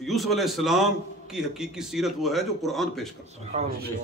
یوسف علیہ السلام کی حقیقی سیرت وہ ہے جو قرآن پیش کرتا ہے،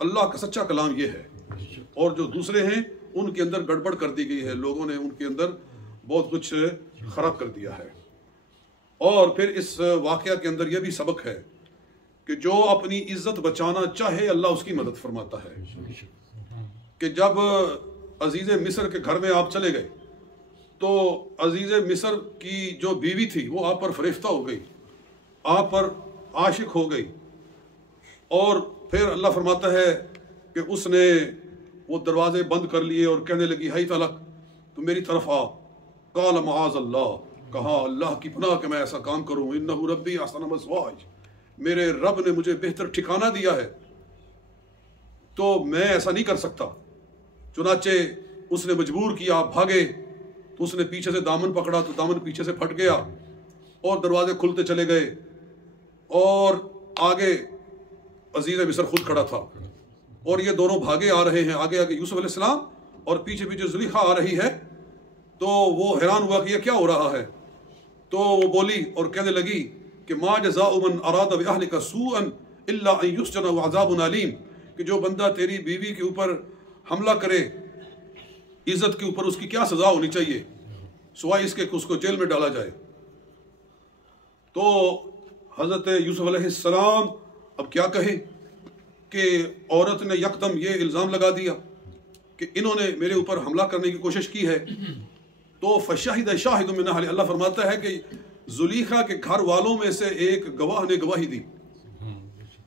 اللہ کا سچا کلام یہ ہے، اور جو دوسرے ہیں ان کے اندر گڑبڑ کر دی گئی ہے، لوگوں نے ان کے اندر بہت کچھ خراب کر دیا ہے۔ اور پھر اس واقعہ کے اندر یہ بھی سبق ہے کہ جو اپنی عزت بچانا چاہے اللہ اس کی مدد فرماتا ہے، کہ جب عزیز مصر کے گھر میں آپ چلے گئے تو عزیز مصر کی جو بیوی تھی وہ آپ پر فریفتہ ہو گئی، آپ پر عاشق ہو گئی، اور پھر اللہ فرماتا ہے کہ اس نے وہ دروازے بند کر لیے اور کہنے لگی ہی تلک، تو میری طرف آ، قال معاذ اللہ، کہا اللہ کی پناہ کہ میں ایسا کام کروں، انہ ربی احسن مثواج، میرے رب نے مجھے بہتر ٹھکانہ دیا ہے تو میں ایسا نہیں کر سکتا۔ چنانچہ اس نے مجبور کیا، آپ بھاگے تو اس نے پیچھے سے دامن پکڑا تو دامن پیچھے سے پھٹ گیا اور دروازے کھلتے چلے گئے، اور آگے عزیز مصر خود کھڑا تھا، اور یہ دونوں بھاگے آ رہے ہیں، آگے آگے یوسف علیہ السلام اور پیچھے پیچھے زلیخا آ رہی ہے۔ تو وہ حیران ہوا کہ یہ کیا ہو رہا ہے، تو وہ بولی اور کہنے لگی کہ ما جزاء من اراد باہلک سوءا الا ان یسجن وعذاب علیم، کہ جو بندہ تیری بیوی کے اوپر حملہ کرے عزت کے اوپر، اس کی کیا سزا ہونی چاہیے سوائے اس کے کہ اس کو جیل میں ڈالا جائے۔ تو حضرت یوسف علیہ السلام اب کیا کہے کہ عورت نے یکدم یہ الزام لگا دیا کہ انہوں نے میرے اوپر حملہ کرنے کی کوشش کی ہے۔ تو فشاہد شاہد من اہلہ، اللہ فرماتا ہے کہ زلیخا کے گھر والوں میں سے ایک گواہ نے گواہی دی،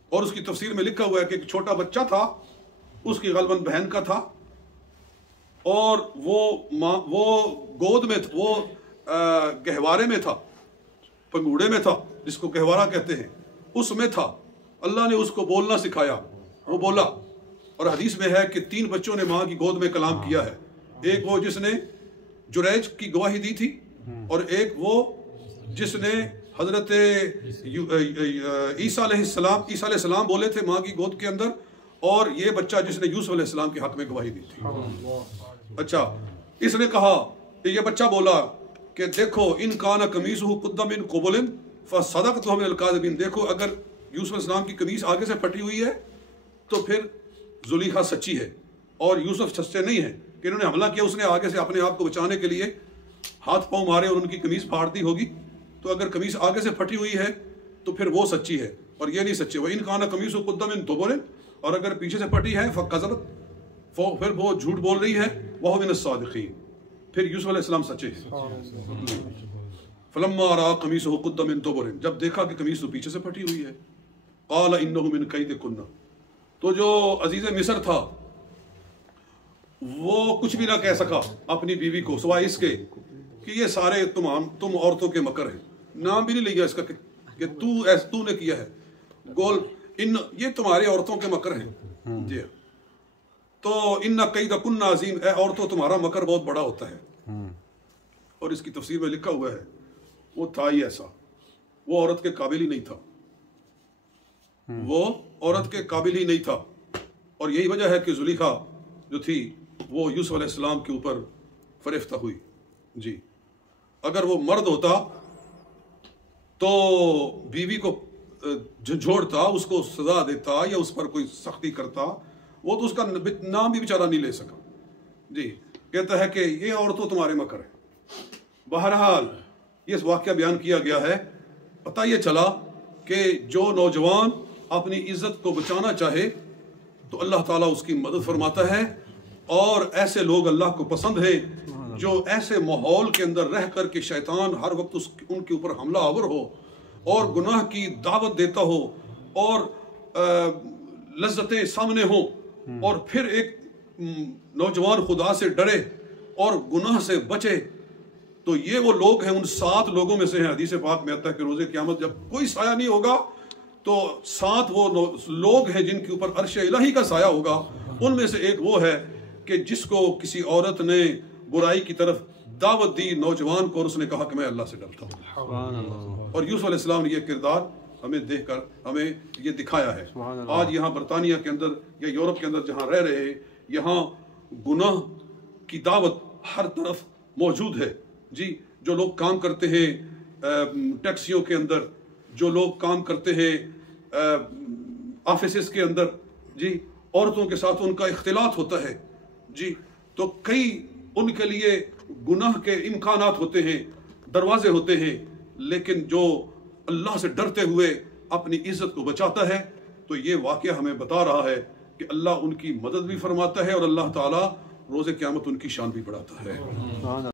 اور اس کی تفسیر میں لکھا ہوا ہے کہ ایک چھوٹا بچہ تھا، اس کی غالباً بہن کا تھا، اور وہ گود میں وہ گہوارے میں تھا، پنگوڑے میں تھا جس کو گہوارہ کہتے ہیں، اس میں تھا۔ اللہ نے اس کو بولنا سکھایا، وہ بولا، اور حدیث میں ہے کہ 3 بچوں نے ماں کی گود میں کلام کیا ہے، ایک وہ جس نے جریج کی گواہی دی تھی، اور ایک وہ جس نے حضرت عیسیٰ علیہ السلام بولے تھے ماں کی گود کے اندر، اور یہ بچہ جس نے یوسف علیہ السلام کے حق میں گواہی دی تھی۔ اچھا، اس نے کہا کہ یہ بچہ بولا کہ دیکھو ان کان قمیصہ قد من قبل فصدقت من الکاذبین، دیکھو اگر یوسف علیہ السلام کی قمیص آگے سے پھٹی ہوئی ہے تو پھر زلیخا سچی ہے اور یوسف سچے نہیں ہے، کہ انہوں نے حملہ کیا، اس نے آگے سے اپنے آپ کو بچانے کے لیے ہاتھ پاؤں مارے اور ان کی قمیص پھاڑ دی ہوگی، تو اگر قمیص آگے سے پھٹی ہوئی ہے تو پھر وہ سچی ہے اور یہ نہیں سچے۔ وَإِنْ كَانَ قَمِيصُهُ قُدَّ مِن دُبُرٍ، اور اگر پیچھے سے پھٹی ہے فَكَذَبَتْ، پھر وہ جھوٹ بول رہی ہے، وَهُوَ مِنَ الصَّادِقِينَ، پھر یوسف علیہ السلام سچے ہیں۔ فَلَمَّا رَأَىٰ قَمِيصَهُ قُدَّ مِن دُبُرٍ، جب دیکھا کہ قمیص تو پیچھے سے پھٹی ہوئی ہے، قَالَ إِنَّهُ مِن كَيْدِكُنَّ، تو جو عزیز مصر تھا وہ کچھ بھی نہ کہہ سکا اپنی بیوی کو سوائے اس کے کہ یہ سارے تم عورتوں کے مکر ہیں، نام بھی نہیں لیا اس کا کہ تو نے کیا ہے، گول یہ تمہارے عورتوں کے مکر ہیں۔ جی تو ان کیدکن عظیم، اے عورتوں تمہارا مکر بہت بڑا ہوتا ہے۔ اور اس کی تفسیر میں لکھا ہوا ہے وہ تھا ہی ایسا، وہ عورت کے قابل ہی نہیں تھا، وہ عورت کے قابل ہی نہیں تھا، اور یہی وجہ ہے کہ زلیخا جو تھی وہ یوسف علیہ السلام کے اوپر فریفتہ ہوئی۔ جی اگر وہ مرد ہوتا تو بیوی کو جھنجھوڑتا، اس کو سزا دیتا یا اس پر کوئی سختی کرتا، وہ تو اس کا نام بھی بیچارہ نہیں لے سکا۔ جی کہتا ہے کہ یہ عورتوں تمہارے مکر ہیں۔ بہرحال یہ واقعہ بیان کیا گیا ہے، پتہ یہ چلا کہ جو نوجوان اپنی عزت کو بچانا چاہے تو اللہ تعالیٰ اس کی مدد فرماتا ہے، اور ایسے لوگ اللہ کو پسند ہیں جو ایسے ماحول کے اندر رہ کر کے شیطان ہر وقت ان کے اوپر حملہ آور ہو اور گناہ کی دعوت دیتا ہو اور لذتیں سامنے ہوں، اور پھر ایک نوجوان خدا سے ڈرے اور گناہ سے بچے، تو یہ وہ لوگ ہیں، ان 7 لوگوں میں سے ہیں۔ حدیث پاک میں آتا ہے کہ روز قیامت جب کوئی سایہ نہیں ہوگا تو 7 وہ لوگ ہیں جن کے اوپر عرش الہی کا سایہ ہوگا۔ ان میں سے ایک وہ ہے کہ جس کو کسی عورت نے برائی کی طرف دعوت دی نوجوان کو، اور اس نے کہا کہ میں اللہ سے ڈرتا ہوں۔ اور یوسف علیہ السلام نے یہ کردار ہمیں دیکھ کر ہمیں یہ دکھایا ہے۔ آج یہاں برطانیہ کے اندر یا یورپ کے اندر جہاں رہ رہے ہیں، یہاں گناہ کی دعوت ہر طرف موجود ہے۔ جی جو لوگ کام کرتے ہیں ٹیکسیوں کے اندر جو لوگ کام کرتے ہیں آفیسز کے اندر جی، عورتوں کے ساتھ ان کا اختلاط ہوتا ہے جی، تو کئی ان کے لیے گناہ کے امکانات ہوتے ہیں، دروازے ہوتے ہیں، لیکن جو اللہ سے ڈرتے ہوئے اپنی عزت کو بچاتا ہے تو یہ واقعہ ہمیں بتا رہا ہے کہ اللہ ان کی مدد بھی فرماتا ہے اور اللہ تعالیٰ روز قیامت ان کی شان بھی بڑھاتا ہے۔